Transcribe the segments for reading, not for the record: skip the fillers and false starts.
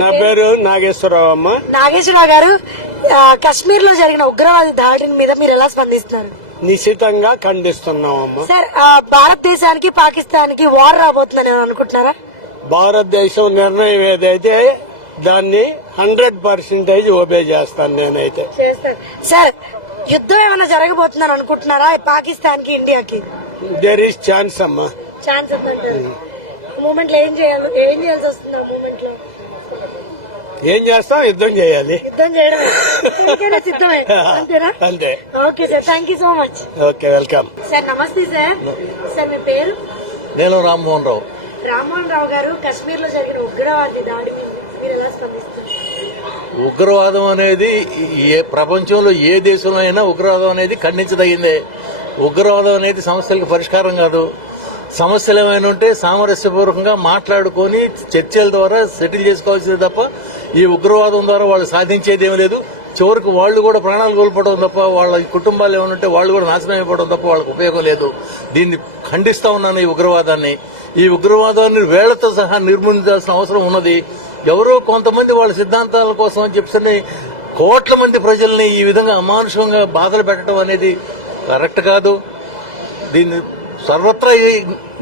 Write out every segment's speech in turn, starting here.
నా పేరు నాగేశ్వరరావు అమ్మ. నాగేశ్వరరావు గారు, కశ్మీర్ లో జరిగిన ఉగ్రవాది దాడిని మీద మీరు ఎలా స్పందిస్తున్నారు? నిశితంగా ఖండిస్తున్నామమ్మా. సార్, భారతదేశానికి పాకిస్తాన్ కి వార్ రాబోతుందని అనుకుంటున్నారా? భారతదేశం నిర్ణయం ఏదైతే దాన్ని 100% ఓబే చేస్తాను నేనైతే. చేస్తారు సార్. యుద్ధం ఏమైనా జరగబోతుందని అనుకుంటున్నారా పాకిస్తాన్ కి ఇండియాకి? దేర్ ఈస్ ఛాన్స్ అమ్మా. ఛాన్స్ ఉందంటారు. మూమెంట్ లో ఏం చేయాల్సి వస్తుంది? ఆ మూమెంట్ లో ఏం చేస్తాం? యుద్ధం చేయాలి. యుద్ధం చేయడమే సిద్ధమే, అంతేనా? అంతే. Okay sir, thank you so much. Okay, welcome sir. నమస్తే సార్. సార్, మీ పేరు? నేను రామ్మోహన్ రావు. రామ్మోహన్ రావు గారు, కశ్మీర్ లో జరిగిన ఉగ్రవాది దాడిని మీరు ఎలా స్పందిస్తారు? ఉగ్రవాదం అనేది ప్రపంచంలో ఏ దేశంలో అయినా ఉగ్రవాదం అనేది ఖండించదగిందే. ఉగ్రవాదం అనేది సమస్యలకు పరిష్కారం కాదు. సమస్యలు ఏమైనా ఉంటే సామరస్యపూర్వకంగా మాట్లాడుకొని చర్చల ద్వారా సెటిల్ చేసుకోవాల్సింది తప్ప ఈ ఉగ్రవాదం ద్వారా వాళ్ళు సాధించేది ఏమీ లేదు. చివరికి వాళ్ళు కూడా ప్రాణాలు కోల్పోవడం తప్ప, వాళ్ళ కుటుంబాలు ఏమైనా ఉంటే వాళ్ళు కూడా నాశనం అయిపోవడం తప్ప వాళ్ళకి ఉపయోగం లేదు. దీన్ని ఖండిస్తా ఉన్నాను. ఈ ఉగ్రవాదాన్ని వేళ్లతో సహా నిర్మూలించాల్సిన అవసరం ఉన్నది. ఎవరో కొంతమంది వాళ్ళ సిద్ధాంతాల కోసం అని చెప్పి కోట్ల మంది ప్రజల్ని ఈ విధంగా అమానుషంగా బాధలు పెట్టడం అనేది కరెక్ట్ కాదు. దీన్ని సర్వత్రా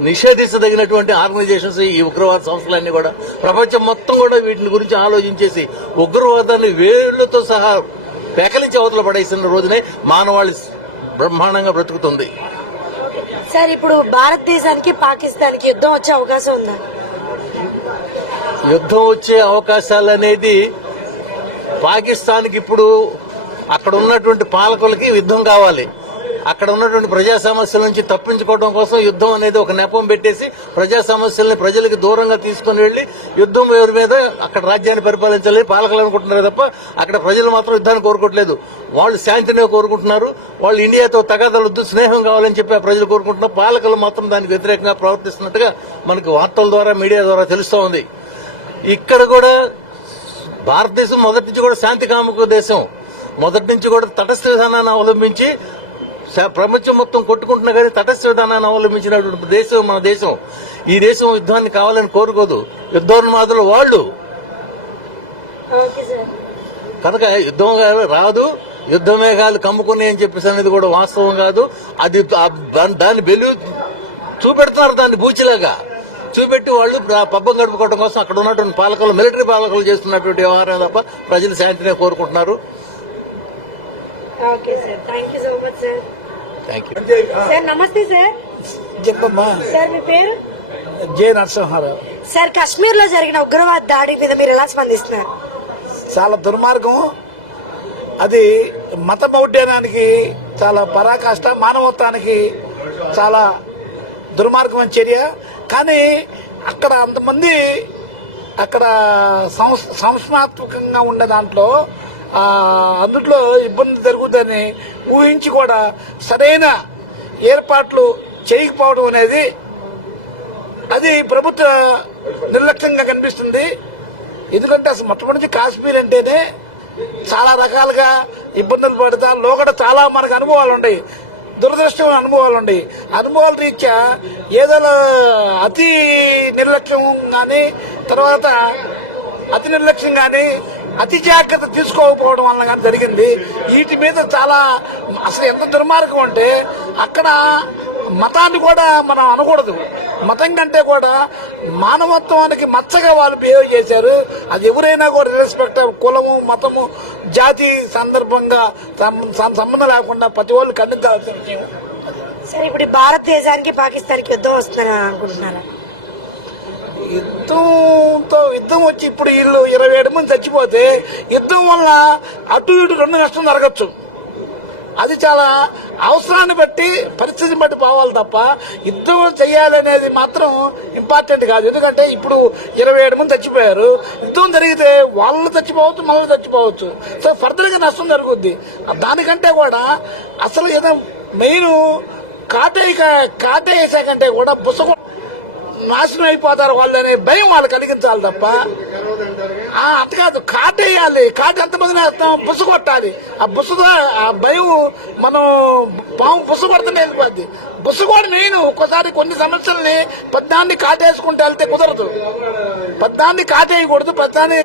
నిషేధించదగినటువంటి ఆర్గనైజేషన్స్ ఈ ఉగ్రవాద సంస్థలన్నీ కూడా ప్రపంచం మొత్తం కూడా వీటిని గురించి ఆలోచించేసి ఉగ్రవాదాన్ని వేళ్లతో సహా పెకలించి అవతల పడేసిన రోజునే మానవాళి బ్రహ్మాండంగా బ్రతుకుతుంది. సార్, ఇప్పుడు భారతదేశానికి పాకిస్తాన్ కి యుద్ధం వచ్చే అవకాశం ఉందా? యుద్ధం వచ్చే అవకాశాలు అనేది పాకిస్తాన్కి ఇప్పుడు అక్కడ ఉన్నటువంటి పాలకులకి యుద్ధం కావాలి. అక్కడ ఉన్నటువంటి ప్రజా సమస్యల నుంచి తప్పించుకోవడం కోసం యుద్ధం అనేది ఒక నెపం పెట్టేసి ప్రజా సమస్యల్ని ప్రజలకు దూరంగా తీసుకుని వెళ్లి యుద్ధం ఎవరి మీద అక్కడ రాజ్యాన్ని పరిపాలించాలి పాలకులు అనుకుంటున్నారు తప్ప అక్కడ ప్రజలు మాత్రం యుద్ధాన్ని కోరుకోవట్లేదు. వాళ్ళు శాంతినే కోరుకుంటున్నారు. వాళ్ళు ఇండియాతో తగాదలొద్దు, స్నేహం కావాలని చెప్పి ఆ ప్రజలు కోరుకుంటున్నారు. పాలకులు మాత్రం దానికి వ్యతిరేకంగా ప్రవర్తిస్తున్నట్టుగా మనకు వార్తల ద్వారా మీడియా ద్వారా తెలుస్తూ ఉంది. ఇక్కడ కూడా భారతదేశం మొదటి నుంచి కూడా శాంతి కాముక దేశం. మొదటి నుంచి కూడా తటస్థ విధానాన్ని అవలంబించి ప్రపంచం మొత్తం కొట్టుకుంటున్నా కానీ తటస్థ విధానాన్ని అవలంబించినటువంటి దేశం మన దేశం. ఈ దేశం యుద్ధాన్ని కావాలని కోరుకోదు. యుద్ధోన్మాదులు వాళ్ళు కనుక యుద్ధం రాదు. యుద్ధ మేఘాలు కమ్ముకుని అని చెప్పేసి అనేది కూడా వాస్తవం కాదు. అది దాన్ని బెలు చూపెడుతున్నారు. దాన్ని బూచిలాగా చూపెట్టి వాళ్ళు పబ్బం గడుపుకోవడం కోసం అక్కడ ఉన్నటువంటి పాలకులు, మిలిటరీ పాలకులు చేస్తున్నటువంటి వ్యవహారం తప్ప ప్రజలు శాంతినే కోరుకుంటున్నారు. సార్, నమస్తే సార్. చెప్పమ్మా. సార్, మీ పేరు? జే నరసింహారావు. సార్, కశ్మీర్ లో జరిగిన ఉగ్రవాద దాడి మీద మీరు ఎలా స్పందిస్తున్నారు? చాలా దుర్మార్గం. అది మత మౌఢ్యానికి చాలా పరాకాష్ట, మానవత్వానికి చాలా దుర్మార్గమైన చర్య. కానీ అక్కడ అంతమంది అక్కడ సంస్కరణాత్మకంగా ఉండే దాంట్లో అందుట్లో ఇబ్బంది జరుగుతుందని ఊహించి కూడా సరైన ఏర్పాట్లు చేయకపోవడం అనేది అది ప్రభుత్వ నిర్లక్ష్యంగా కనిపిస్తుంది. ఎందుకంటే అసలు మొట్టమొదటి కాశ్మీర్ అంటేనే చాలా రకాలుగా ఇబ్బందులు పడతా లోగడ చాలా మనకు అనుభవాలు ఉన్నాయి, దురదృష్టమైన అనుభవాలు ఉన్నాయి. అనుభవాల రీత్యా ఏదో అతి నిర్లక్ష్యం కానీ, తర్వాత అతి నిర్లక్ష్యం కానీ, అతి జాగ్రత్త తీసుకోకపోవడం వల్ల కానీ జరిగింది. వీటి మీద చాలా అసలు ఎంత దుర్మార్గం అంటే అక్కడ మతాన్ని కూడా మనం అనకూడదు. మతం కంటే కూడా మానవత్వానికి మచ్చగా వాళ్ళు బిహేవ్ చేశారు. అది ఎవరైనా కూడా రెస్పెక్ట్, కులము, మతము, జాతి సందర్భంగా సంబంధం లేకుండా ప్రతి వాళ్ళు ఖండించాల్సిన విషయం. సరే, ఇప్పుడు భారతదేశానికి పాకిస్తాన్ కి యుద్ధం వస్తుందని అనుకుంటున్నారా? యుద్ధం వచ్చి ఇప్పుడు వీళ్ళు 27 మంది చచ్చిపోతే యుద్ధం వల్ల అటు ఇటు 2 నష్టం జరగచ్చు. అది చాలా అవసరాన్ని బట్టి, పరిస్థితిని బట్టి పోవాలి తప్ప యుద్ధం చేయాలనేది మాత్రం ఇంపార్టెంట్ కాదు. ఎందుకంటే ఇప్పుడు 27 మంది చచ్చిపోయారు. యుద్ధం జరిగితే వాళ్ళు చచ్చిపోవచ్చు, మళ్ళీ చచ్చిపోవచ్చు. సో ఫర్దర్ గా నష్టం జరుగుద్ది. దానికంటే కూడా అసలు ఏదో మెయిన్ కాటేసాకంటే కూడా నాశనం అయిపోతారు వాళ్ళనే భయం వాళ్ళు కలిగించాలి తప్ప అట్ట కాదు, కాటేయాలి. కాటు ఎంతమంది వేస్తాం? బుస్సు కొట్టాలి. ఆ బుస్సుతో ఆ భయం, మనం పాము బుస్సు కొడుతుంటే వెళ్ళిపోద్ది. బుస్సు కూడా మెయిన్. ఒక్కోసారి కొన్ని సమస్యల్ని పెద్దాన్ని కాటేసుకుంటూ వెళ్తే కుదరదు. పెద్దాన్ని కాటేయకూడదు. పెద్దాన్ని